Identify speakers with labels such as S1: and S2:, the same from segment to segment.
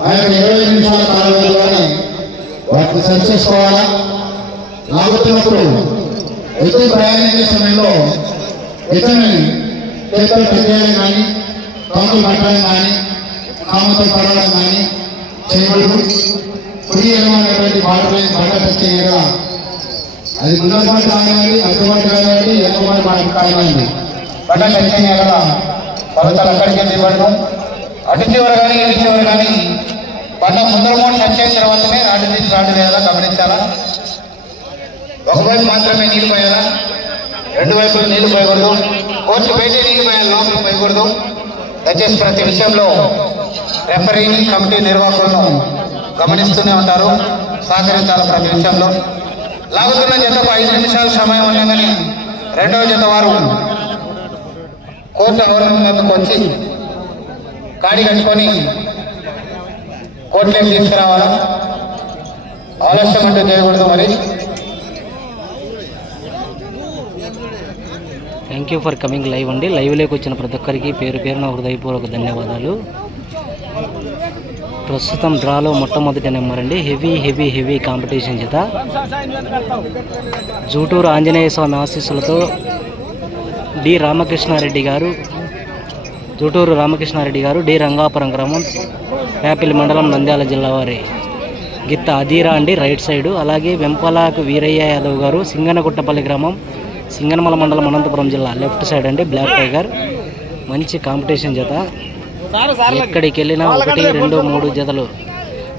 S1: ఆ యొక్క ఇరవై నిమిషాల కాలంలోనే వాటిని సరి చేసుకోవాలా లాగుతున్నప్పుడు ఎక్కువ ప్రయాణించే సమయంలో ఇతని చేతులు పెట్టేయడం కానీ కాములు పట్టడం కానీ కాముతో పడడం కానీ చేయకూడదు కుడి ఎడమైనటువంటి బాటపై బట్ట పెట్టేయగా అది ముందర మాట కానివ్వండి అడ్డుబాటు కానివ్వండి మాట కానివ్వండి బట్ట పెట్టేయగా పర్వతాలు అక్కడికి ఇవ్వడం అటు చివర కానీ ఇటు చివర కానీ పంట ముందర మూడు టచ్ అయిన తర్వాతనే రాడు తీసి రాడు వేయాలా గమనించాలా? ఒకవైపు మాత్రమే నీళ్ళు పోయాలా? రెండు వైపులు నీళ్ళు పోయకూడదు. కోర్టు బయట నీళ్ళు పోయాలి లోపల పోయకూడదు. దయచేసి ప్రతి విషయంలో రెఫరింగ్ కమిటీ నిర్వాహకులను గమనిస్తూనే ఉంటారు సహకరించాలి ప్రతి విషయంలో. లాగుతున్న జతకు ఐదు నిమిషాల సమయం ఉన్నదని రెండవ జత వారు కోర్టు ఆవరణకు వచ్చి కాడి కట్టుకొని కోర్టులోకి తీసుకురావాలా? ఆలస్యం అంటూ చేయకూడదు మరి.
S2: Thank you for coming live అండి. లైవ్లోకి వచ్చిన ప్రతి ఒక్కరికి పేరు పేరున హృదయపూర్వక ధన్యవాదాలు. ప్రస్తుతం డ్రాలో మొట్టమొదటి నెంబర్ అండి. హెవీ హెవీ హెవీ కాంపిటీషన్ చేత జూటూరు ఆంజనేయ స్వామి ఆశీస్సులతో డి రామకృష్ణారెడ్డి గారు జూటూరు రామకృష్ణారెడ్డి గారు డి రంగాపురం గ్రామం పేపిల్ మండలం నంద్యాల జిల్లా వారి గిత్త అధీరా అండి రైట్ సైడు. అలాగే వెంపలాకు వీరయ్య యాదవ్ గారు సింగనగుట్టపల్లి గ్రామం సింగనమల మండలం అనంతపురం జిల్లా లెఫ్ట్ సైడ్ అండి బ్లాక్ టైగర్. మంచి కాంపిటీషన్ జత. ఎక్కడికి వెళ్ళినా ఒకటి రెండు మూడు జతలు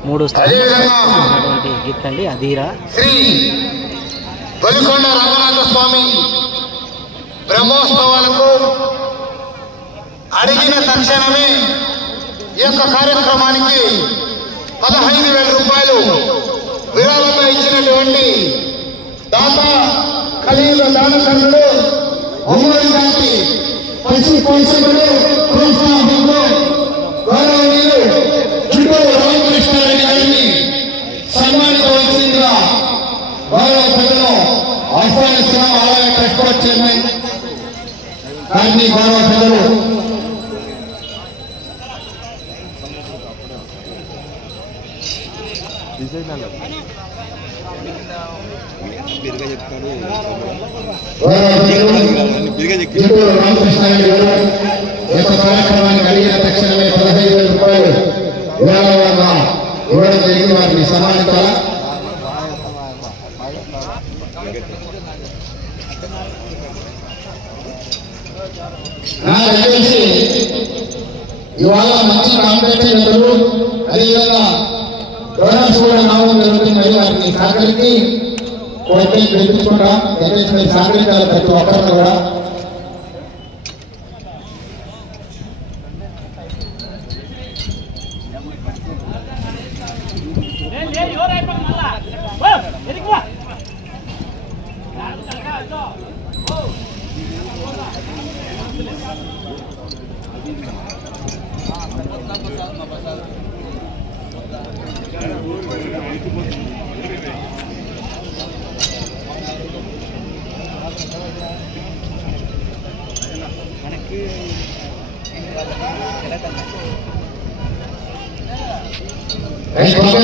S2: మూడు స్థానాలు గిత్త అండి అధీరా.
S1: రంగనాథ స్వామి బ్రహ్మోత్సవాలకు అడిగిన తక్షణమే ఈ యొక్క కార్యక్రమానికి పదహైదు వేల రూపాయలు విరాళంగా ఇచ్చినటువంటి దాత కలియుగ దానకర్ణుడు ఉమ్మడి గారికి పశు పోషకుడు ప్రోత్సాహకుడు గౌరవనీయులు చుట్టూ రామకృష్ణారెడ్డి గారిని సన్మానించవలసిందిగా గౌరవ ప్రజలు ఆహ్వానిస్తున్నాం. ఆలయ ట్రస్ట్ చైర్మన్ గారిని గౌరవ ప్రజలు గౌరవ రామకృష్ణారెడ్డి గారు కార్యక్రమానికి అడిగిన తక్షణమే పదహైదు వేల రూపాయలు విరాళంగా ఇవ్వడం జరిగింది వారిని సన్మానించాలా నాకు ఇవాళ మంచి కాంపిటేషన్ అదేవిధంగా డోనర్స్ కూడా రావడం వారిని సహకరించి కోరికలు గెలిపించుకుంటా దయచేసి మీరు సహకరించాలి ప్రతి ఒక్కరిని కూడా?
S2: అధీరాలో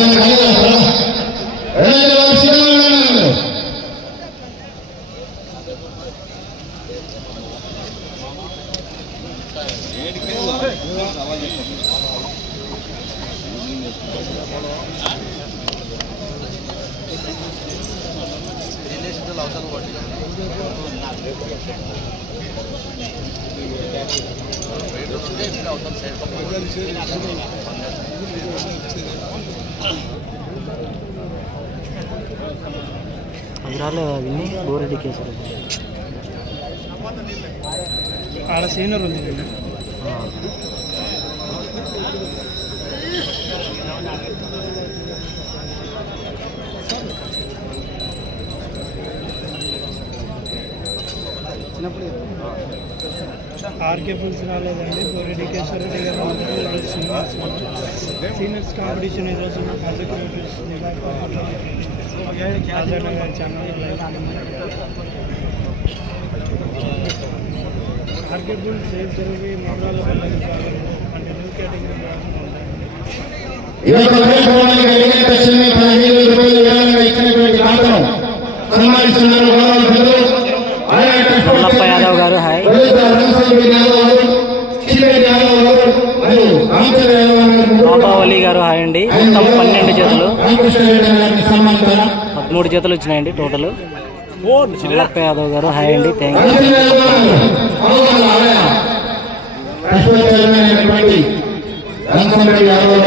S3: ఆర్కే పుల్స్ రాలేదండి గోరెడ్డి కేశ్వర రెడ్డి గారు ఉన్నారు. ఈరోజు సీనియర్స్ సీనియర్స్ కాంపిటీషన్ ఈరోజు ఎగ్జిక్యూటివ్స్ ఆజాద్ గారి ఛానల్ ఆర్కే పుల్స్ ఏం జరిగి మండలాలు కంటిన్యూ కేటగిరీ విభాగంలో ఉంటాయండి
S1: ఈ
S2: బాబావలి గారు హాయ్ అండి. మొత్తం పన్నెండు జతలు. పదమూడు జతలు వచ్చినాయండి టోటల్. మల్లప్ప యాదవ్ గారు హాయ్ అండి థ్యాంక్ యూ
S1: రామచంద్ర యాదవ్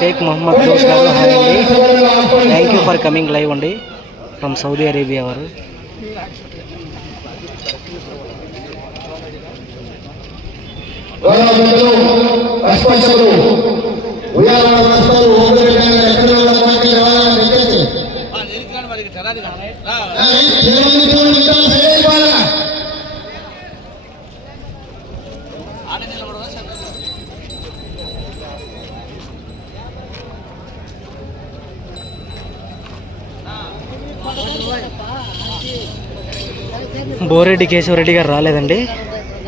S2: షేక్ మొహమ్మద్ దోస్ గారు హాయ్ అండి thank you for coming live అండి ఫ్రమ్ సౌదీ అరేబియా వారు
S1: గౌరవ
S2: బోరెడ్డి కేశవరెడ్డి గారు రాలేదండి.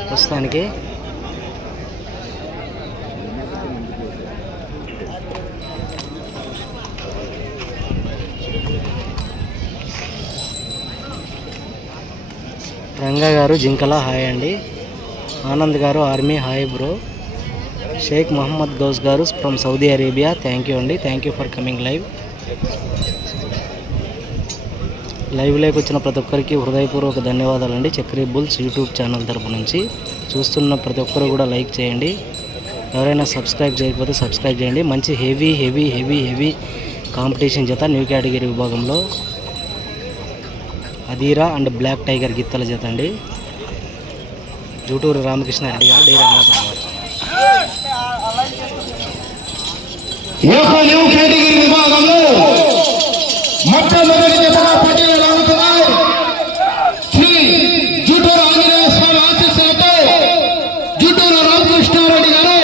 S2: ప్రస్తుతానికి. రంగా గారు జింకల హాయ్ అండి. ఆనంద్ గారు army hi bro. Shaikh Mohammed Ghouse గారు from Saudi Arabia. Thank you అండి. Thank you for coming live. Live like వచ్చిన ప్రతి ఒక్కరికి హృదయపూర్వక ధన్యవాదాలు అండి చక్రీ బుల్స్ యూట్యూబ్ ఛానల్ తరపు నుంచి చూస్తున్న ప్రతి ఒక్కరు కూడా లైక్ చేయండి. ఎవరైనా సబ్స్క్రైబ్ చేయకపోతే సబ్స్క్రైబ్ చేయండి. మంచి heavy heavy heavy heavy competition జత న్యూ కేటగిరీ విభాగంలో అదీరా అండ్ బ్లాక్ టైగర్ గిత్తల జత అండి. జూటూరు రామకృష్ణారెడ్డి గారు డైరీ రంగాపురం వారు.
S1: ఈ యొక్క న్యూ కేటగిరీ విభాగంలో మొట్టమొదటి జతగా పోటీలో రానుతున్నాయి శ్రీ జుటూరు ఆంజనేయ స్వామి ఆశీస్సులతో జుటూరు రామకృష్ణారెడ్డి గారు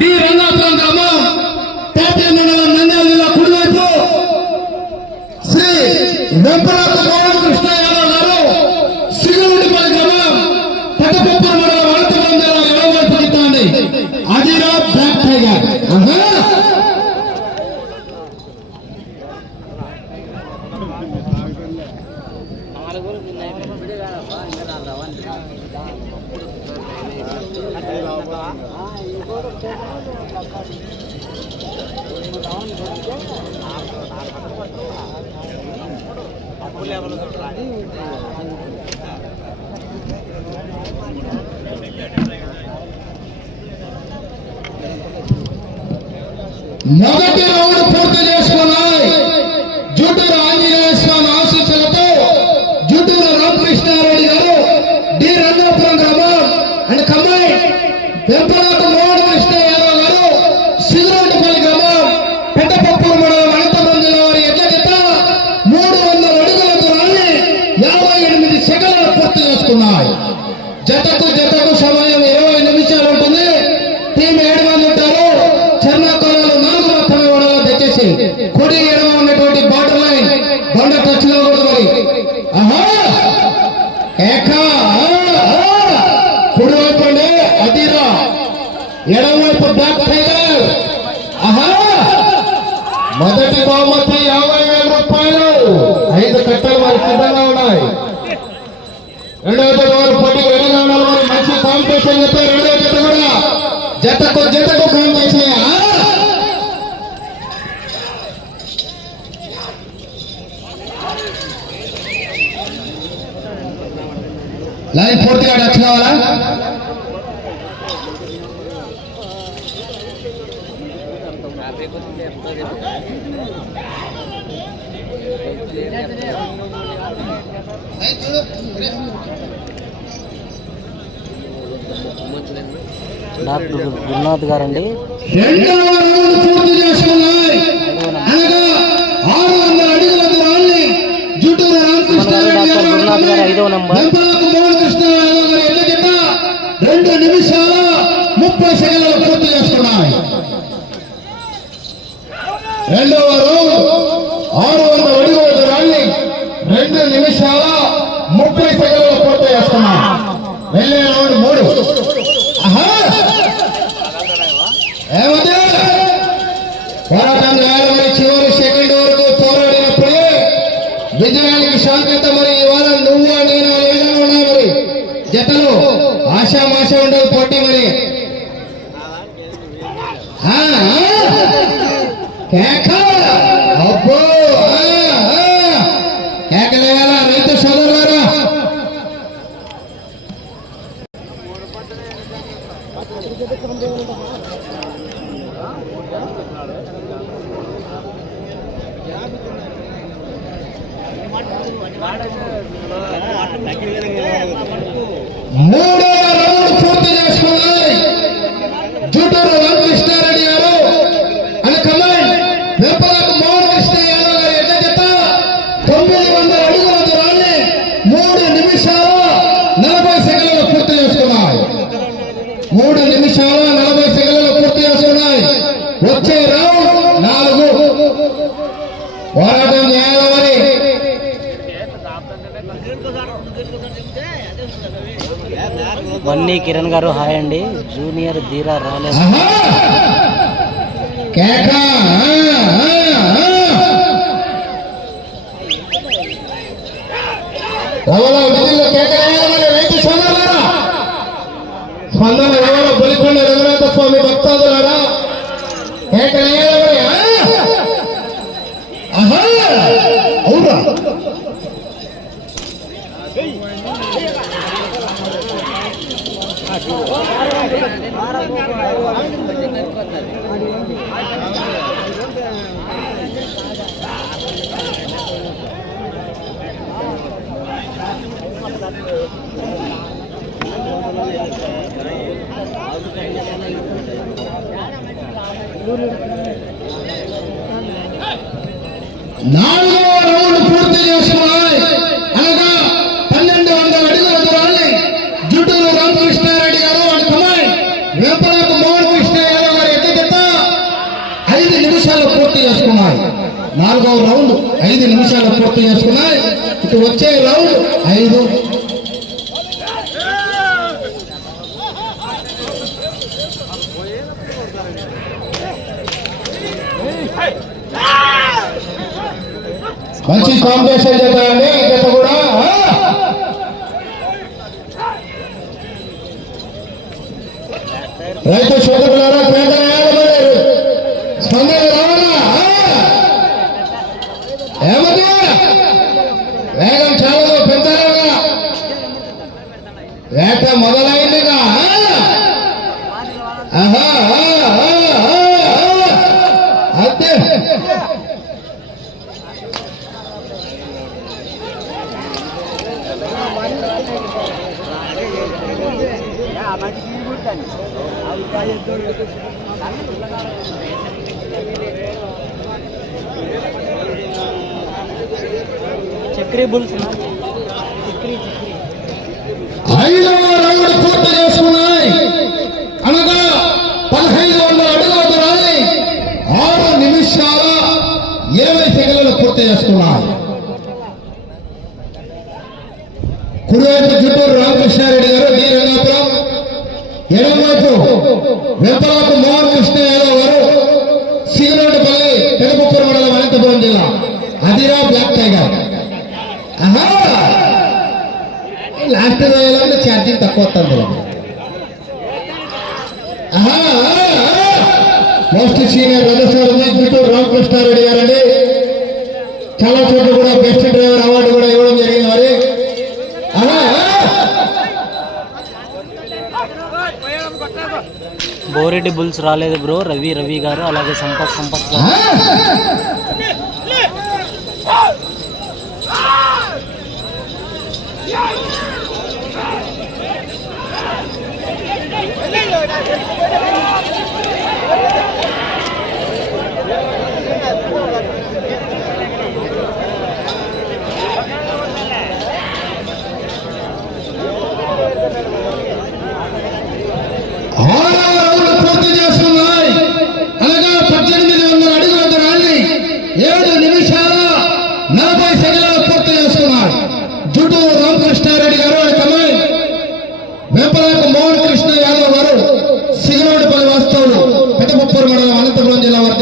S1: డి రంగాపురం గ్రామం పేపే మండలం నంద్యాల జిల్లా కుడివైపు శ్రీ వెంపరాజ గౌరవ కృష్ణ యాదవ్ గారు సిగురుడిపల్లి గ్రామం పెద్దపప్పూరు మండలం అనంతపురం జిల్లా ఎడమవైపు గిట్టండి అదిరా బ్లాక్ టైగర్ ఆహా. మొదటి రౌండ్ పూర్తి చేసుకున్నాయి జుటూరు ఆంజనేయ స్వామి ఆశీస్సులతో జుటూరు రామకృష్ణారెడ్డి గారు డి రంగాపురం గ్రామం అండ్ కంబైన్ వెంపరాత మోహన్ కృష్ణ యాదవ్ గారు సిగరెడ్డిపల్లి గ్రామం పెద్దపప్పూరు మండలం అనంతపురం జిల్లా వారి ఎట్ల జత మూడు వందల అడుగుల దూరాన్ని యాభై ఎనిమిది సెకండ్లు పూర్తి చేసుకున్నాయి జతకు జతకు సమయం ఇరవై నిమిషాలు ఉంటుంది టీం ఏడు మంది ఉంటారు చర్మకోణాలు నాలుగు మాత్రమే ఉండాలి దయచేసి కుడి ఎడమ ఉన్నటువంటి బార్డర్ లైన్ బండ టచ్లో కూడా మరి ఆహా ఏక ఆ, ఆ. కుడి వైపు అండి అదిరా ఎడమవైపు బ్లాక్ టైగర్ ఆహా మొదటి బహుమతి యాభై వేల రూపాయలు ఐదు కట్టలు వారి సిద్ధంగా ఉన్నాయి రెండవ జత వారు పోటీ రెడీగా ఉన్నారు మరి మంచి కాంపిటీషన్ చెప్పారు రెండవ జత కూడా జతకు జతకు కాంపిటీషన్ లైన్ పూర్తిగా టచ్ కావాలా
S2: డాక్టర్ గురునాథ్ గారండి. డాక్టర్ గురునాథ్ గారు ఐదవ నంబర్.
S1: రెండు నిమిషాల ముప్పై సెకండ్లు పూర్తి చేసుకున్నాయి. రెండవ రౌండ్ ఆరు छोटे बड़े हाँ, हाँ, क्या खा अब्बो।
S2: బన్నీ కిరణ్ గారు హాయ్ అండి. జూనియర్ ధీరా రాలేదు
S1: స్పందన ఎవరో రఘునాథ స్వామి భక్తాదులారా? నాలుగో రౌండ్ పూర్తి చేసుకున్నాయి. అనగా పన్నెండు వందల అడుగుల దూరాన్ని జుట్టూరు రామకృష్ణారెడ్డి గారు అండ్ కమాండ్ వేపరాకు మోహన్ కృష్ణ యాదవ్ గారి ఎడ్ల జత ఐదు నిమిషాలు పూర్తి చేసుకున్నాయి నాలుగవ రౌండ్ ఐదు నిమిషాలు పూర్తి చేసుకున్నాయి. ఇటు వచ్చే రౌండ్ ఐదు మంచి కాంపిటీషన్ చేద్దామండి. ఇంకా కూడా. రైతు సోదరులారా పేద న్యాయమన్నారు స్పందన రావాలా? ఏమది? వేగం చాలా పెంచారుగా వేట మొదలైంది ఆహా అంతే
S2: చక్రీ బుల్స్
S1: ఐదవ రౌండ్ పూర్తి చేసుకున్నాయి. అనగా పదహైదు వందల అడుగులు దూరాన్ని ఆరు నిమిషాల ఇరవై సెకండ్లు పూర్తి చేస్తున్నాయి వేయాలంటే ఛార్జింగ్ తక్కువ వస్తుంది మోస్ట్ సీనియర్ గుంటూరు రామకృష్ణారెడ్డి గారండి. చాలా చోట్ల కూడా బెస్ట్ డ్రైవర్ అవార్డు కూడా ఇవ్వడం జరిగింది మరి.
S2: బోరెడ్డి బుల్స్ రాలేదు బ్రో రవి రవి గారు అలాగే సంపత్ సంపత్ గారు
S1: ఆరవ రౌండ్ పూర్తి చేస్తున్నాయి అనగా పద్దెనిమిది వందల అడుగుల దూరాన్ని ఏడు నిమిషాల నలభై సెకండ్లు పూర్తి చేస్తున్నాడు జుటు రామకృష్ణారెడ్డి గారు కమాండ్ వెంపరాకు మోహన్ కృష్ణ యాదవ్ గారు సిగనోడిపల్లి వస్తువులు పెద్దముప్పూరు మండలం అనంతపురం జిల్లా వారి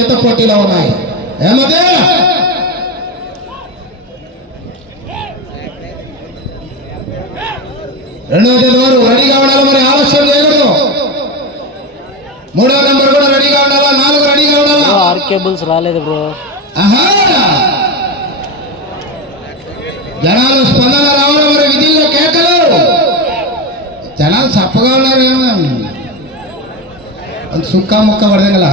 S1: పోటీలో ఉన్నాయి. ఏమదే? రెండవ వారు రెడీగా ఉండాలి? మరి ఆలస్యం చేయకూడదు మూడో నెంబర్ కూడా రెడీగా ఉండాలా? నాలుగు రెడీగా ఉండాలా?
S2: బుల్స్ రాలేదు బ్రో!
S1: జనాలు స్పందన రావడం మరి విధుల్లో కేకలు. జనాలు చప్పగా ఉన్నారు ఏమో. సుక్క ముక్క పడదే కదా.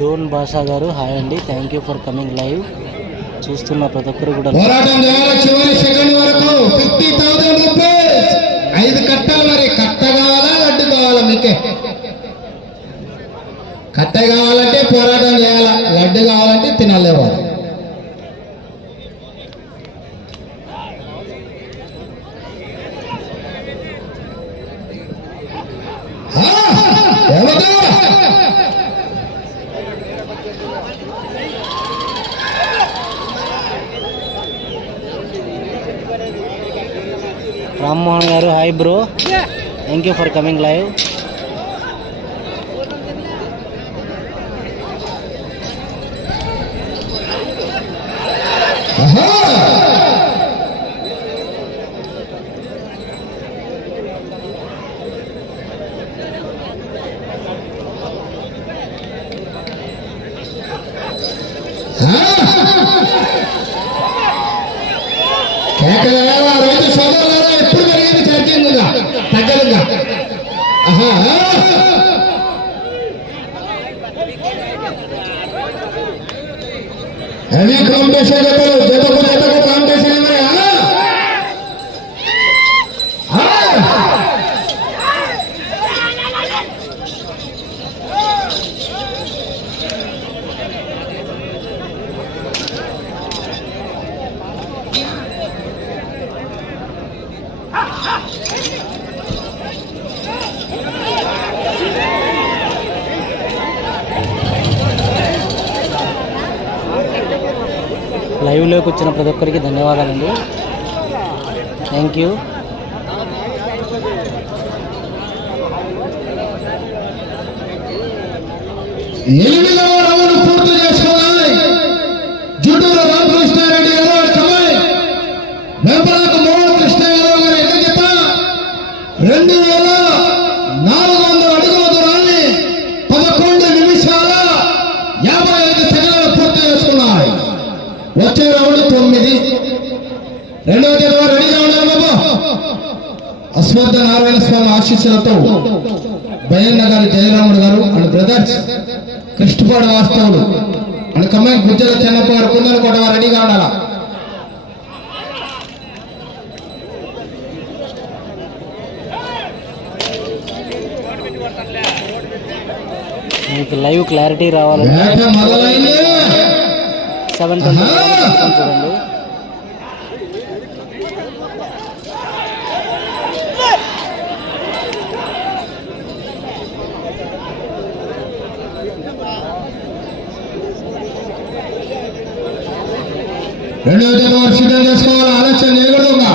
S2: డోన్ బాషా గారు హాయ్ అండి. Thank you for coming live చూస్తున్న ప్రతి ఒక్కరు కూడా
S1: పోరాటం చేయాలి చివరి సెకండ్ వరకు. ఫిఫ్టీ థౌసండ్ రూపీస్ ఐదు కట్టాలి మరి. కట్ట కావాలా లడ్డు కావాలా మీకే? కట్ట కావాలంటే పోరాటం చేయాలా? లడ్డు కావాలంటే ఎవరు?
S2: రామ్మోహన్ గారు hi bro. Thank you for
S1: coming live రైతు సోదరులారా ఎప్పుడు పెరిగింది చర్చిందిగా తగ్గదుగా ఆహా హెవీ కాంపిటీషన్ జతలు జతకు జతకు కాంపిటీషన్ ఉన్నాయా ఆ!
S2: లైవ్లోకి వచ్చిన ప్రతి ఒక్కరికి ధన్యవాదాలండి. థ్యాంక్ యూ
S1: పూర్తి రామకృష్ణారెడ్డి గారు కమాయ్ మోహన్ కృష్ణ రెండు ఆశీస్సులతో బయన్న గారు జయరాముడు గారు అండ్ బ్రదర్స్ కృష్ణపాడు వాస్తవుడు అండ్ కమ్మాయి గుజ్జల చెన్నప్ప గారు కుందలు కూడా వారు రెడీగా ఉండాలా?
S2: మీకు లైవ్ క్లారిటీ రావాలంటే
S1: మొదలైంది.
S2: సెవెన్ ట్వంటీ చూడండి.
S1: రెండవ జత వారు సిద్ధం చేసుకోవాలి. ఆలస్యం చేయకూడదు ఇంకా.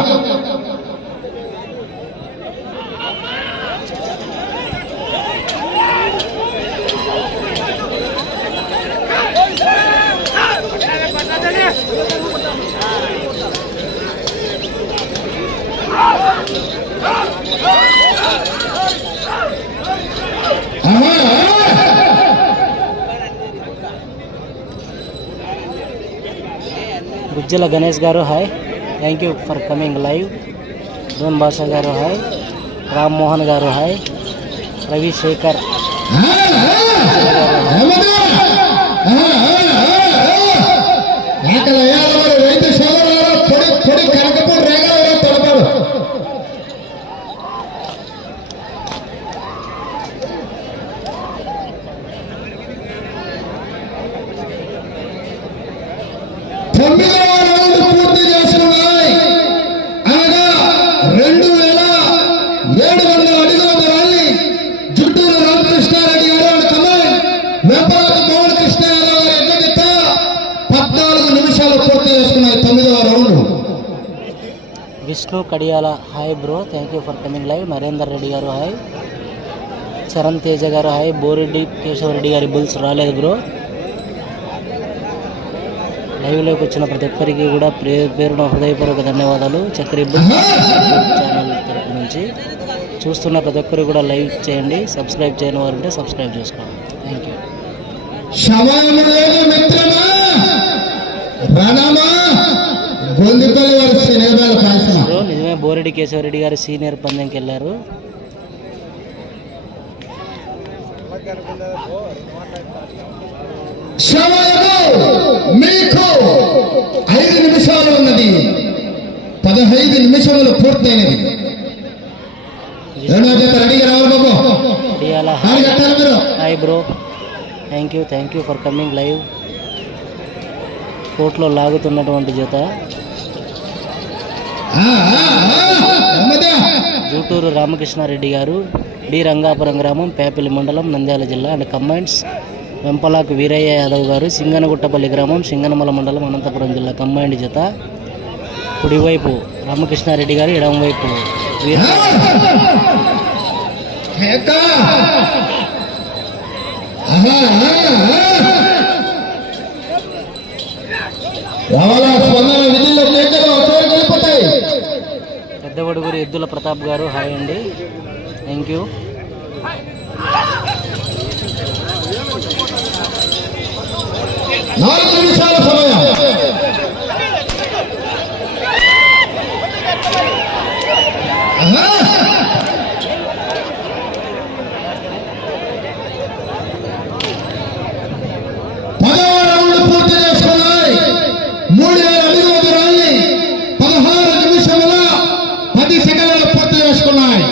S1: ఆహా, ఆహా.
S2: గుజ్జల గణేష్ గారు hi thank you for coming live Dhone Basha గారు హాయ్ రామ్ మోహన్ గారు హాయ్ రవి శేఖర్
S1: ఆకలి వేయాలి మరి రైతు సోదరులారా పొడి పొడి కనకపూడి రేగాల తొలపాడు తొమ్మిదవ రౌండ్ పూర్తి చేసుకున్నాయి అనగా రెండు వేల ఏడు వందల అడుగుల దూరాన్ని జుట్టూరు రామకృష్ణారెడ్డి గారు అని కమాండ్ వెంపరాజు మోహన్ కృష్ణ యాదవ్ గారి ఎగ్గదిత్త పద్నాలుగు నిమిషాలు పూర్తి చేసుకున్నాయి తొమ్మిదవ round
S2: Vishnu Kadiyala. Hi bro thank you for coming live Narender Reddy గారు హాయ్ చరణ్ తేజ గారు హాయ్ బోరెడ్డి కేశవరెడ్డి గారి బుల్స్ రాలేదు బ్రో లైవ్లోకి వచ్చిన ప్రతి ఒక్కరికి కూడా పేరు పేరున హృదయపూర్వక ధన్యవాదాలు. చక్రీ బుల్ ఛానల్ తరపు నుంచి చూస్తున్న ప్రతి ఒక్కరు కూడా లైవ్ చేయండి సబ్స్క్రైబ్ చేయని వారు ఉంటే సబ్స్క్రైబ్ చేసుకోండి. థ్యాంక్ యూ నిజమే బోరెడ్డి కేశవరెడ్డి గారు సీనియర్ పందెంకి వెళ్ళారు.
S1: మీకు ఐదు నిమిషాలు ఉన్నది. పదహైదు నిమిషములు పూర్తయినది. రెండో జత రెడీగా రావాలి Babu Kadiyala
S2: hi bro. Thank you thank you for coming live. కోర్టులో లాగుతున్నటువంటి జత. జూటూరు రామకృష్ణారెడ్డి గారు డి రంగాపురం గ్రామం పేపల్లి మండలం నంద్యాల జిల్లా అండ్ కంబైండ్స్ వెంపలాకు వీరయ్య యాదవ్ గారు సింగనగుట్టపల్లి గ్రామం సింగనమల మండలం అనంతపురం జిల్లా కంబైండ్ జత. కుడివైపు రామకృష్ణారెడ్డి గారు ఎడమవైపు వీర
S1: రావాలా స్పందన విధుల్లో కేకలు అతోడు వెళ్ళిపోతాయి
S2: పెద్దవడుగురి ఎద్దుల ప్రతాప్ గారు. హాయ్ అండి. Thank you.
S1: నాలుగు నిమిషాల సమయం. ఆహా. పదవ రౌండ్ పూర్తి చేసుకున్నాయి మూడు వేల అడుగుల దూరాన్ని పదహారు నిమిషముల పది సెకండ్లు పూర్తి చేసుకున్నాయి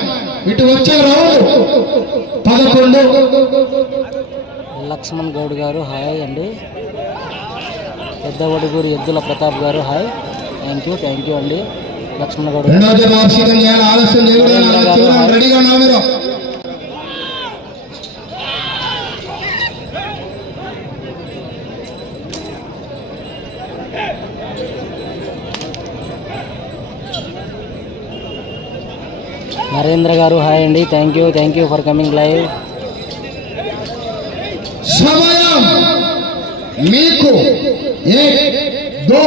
S1: ఇటు వచ్చే రౌండ్ పదకొండు
S2: లక్ష్మణ్ గౌడ్ గారు హాయ్ అండి. పెద్దవడుగురి ఎద్దుల ప్రతాప్ గారు hi. Thank you thank you అండి. లక్ష్మణ్ గౌడ్ నరేంద్ర గారు హాయ్ అండి. Thank you thank you for coming live
S1: సమయం మీకు దో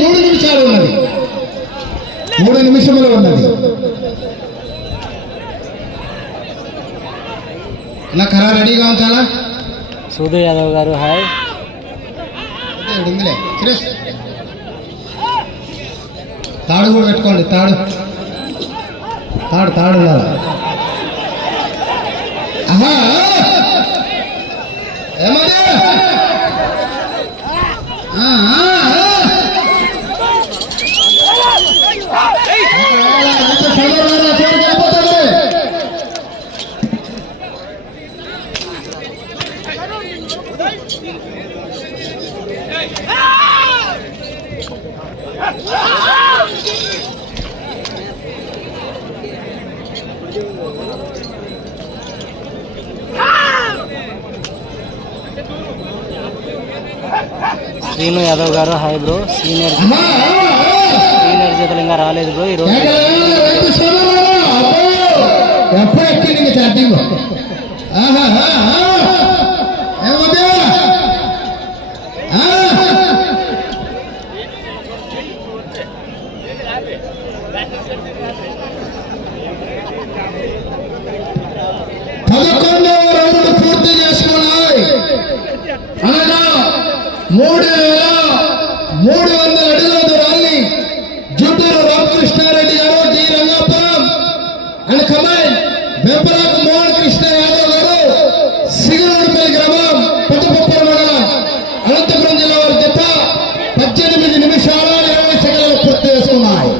S1: మూడు నిమిషాలు ఉన్నది. మూడు నిమిషములు ఉన్నది. నా కరా రెడీగా ఉంచాలా?
S2: సూదు యాదవ్ గారు హాయ్.
S1: తాడు కూడా పెట్టుకోండి తాడు. తాడు తాడు ఉండాలి. ఆహా
S2: శ్రీను యాదవ్ గారు హాయ్ బ్రో సీనియర్ సీనియర్ జతలు ఇంకా రాలేదు బ్రో ఈరోజు
S1: ఎప్పుడు ఎక్కింది చార్జింగ్ పదకొండవ రౌండ్ పూర్తి చేసుకున్నాయి అనగా మూడు వేల మూడు వందల అడుగుల దూరాన్ని జుట్టూరు రామకృష్ణారెడ్డి గారు డి రంగాపురం అండ్ కమాండ్ వెంపరాకు మోహన్ కృష్ణ యాదవ్ గారు సిగనూరుపల్లి గ్రామం పెద్దపప్పల మండలం అనంతపురం జిల్లా వారి జత పద్దెనిమిది నిమిషాల ఇరవై సెకండ్లు పూర్తి చేసుకున్నాయి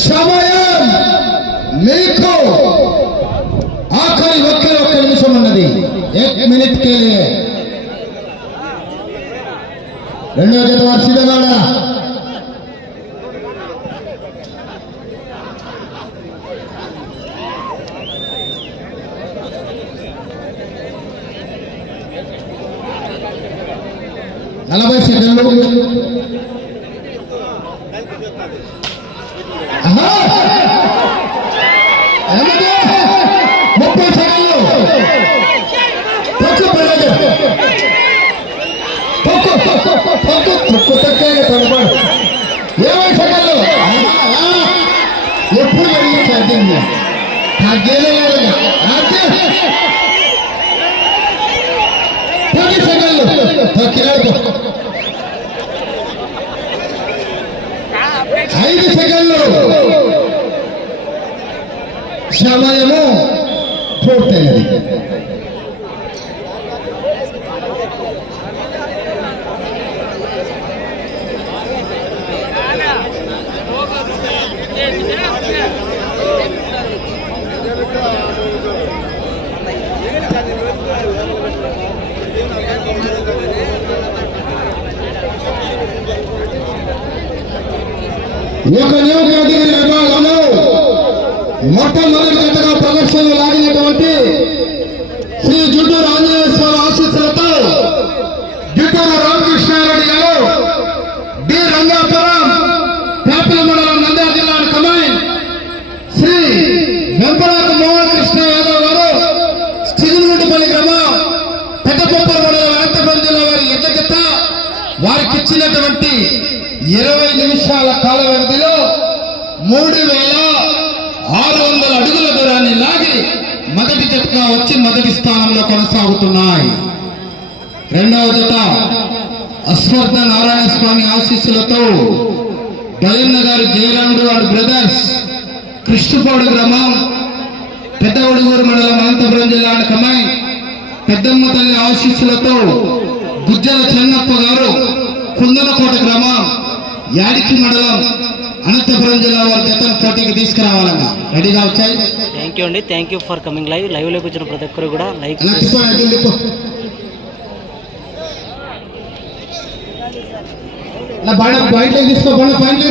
S1: సమయం మీకు ఆఖరి ఒకే ఒక్క నిమిషం ఉన్నది. ఎక్ మినిట్ కేలే రెండో జత వారు సిద్ధంగా నలభై సెకండ్లు. పది సెకండ్లు తక్కినాడు ఐదు సెకండ్లు సమయము పూర్తయినది ఒక నియోజకవర్గ విభాగంలో మొట్టమొదటిగా ప్రదర్శనలు లాగినటువంటి శ్రీ జుట్టూరు ఆంజనేయ స్వామి ఆశీస్సులతో జుట్టూరు రామకృష్ణారెడ్డి గారు డి రంగాపురం పేపల మండలం నంద్యాల జిల్లా కమాండ్ శ్రీ వెంపరాత మోహన్ కృష్ణ యాదవ్ గారు చిగురుగుంటపల్లి గ్రామం పెద్దపప్ప మండలం అనంతపురం జిల్లా వారి ఎద్దగిత్త వారికి ఇచ్చినటువంటి ఇరవై నిమిషాల కాల వ్యవధిలో మూడు వేల ఆరు వందల అడుగుల దూరాన్ని లాగి మొదటి జతగా వచ్చి మొదటి స్థానంలో కొనసాగుతున్నాయి. రెండవ జత అశ్వర్ధ నారాయణ స్వామి ఆశీస్సులతో దయన్న గారు జయరాముడు అండ్ బ్రదర్స్ కృష్ణపాడు గ్రామం పెద్ద ఉడుగూరు మండలం అనంతపురం జిల్లా కమాయి పెద్దమ్మ తల్లి ఆశీస్సులతో గుజ్జల చెన్నప్ప గారు కుందనకోట గ్రామం యాడికి మండలం అనంతపురం జిల్లా వారి జతను పోటీకి తీసుకురావాలన్నా రెడీగా వచ్చాయి?
S2: థ్యాంక్ యూ అండి. Thank you for coming live లైవ్లోకి వచ్చిన ప్రతి ఒక్కరు కూడా లైక్
S1: బయట తీసుకో బయట